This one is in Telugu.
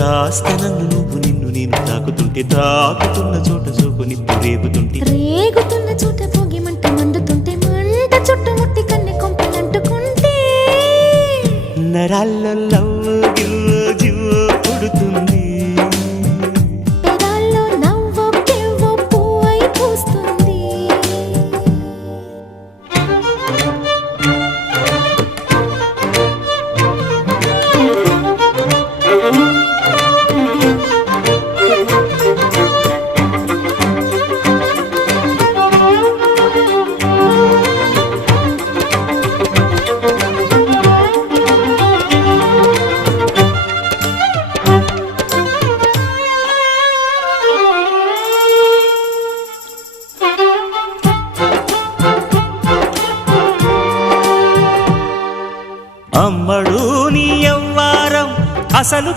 కాస్త నన్ను నువ్వు నిన్ను నేను తాకుతుంటే తాకుతున్న చోట చూపు నిప్పు రేగుతుంటే రేగుతున్న చోట పోగి మంట మండుతుంటే మంట చుట్టుముట్టి కన్నె కొంపలంటుకుంటే నరాల్లో లవ్వు గివ్వు జివ్వు పుడుతుంది పెదాల్లో నవ్వు కెవ్వు పువ్వై పూస్తుంది అమ్మడు నీ యవ్వారం అసలు